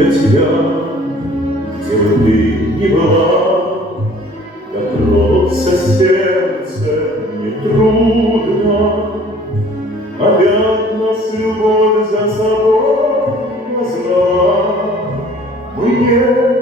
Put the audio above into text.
для тебя, где бы ты ни была, дотронуться сердце нетрудно. Опять нас любовь за собой назвала. Мы не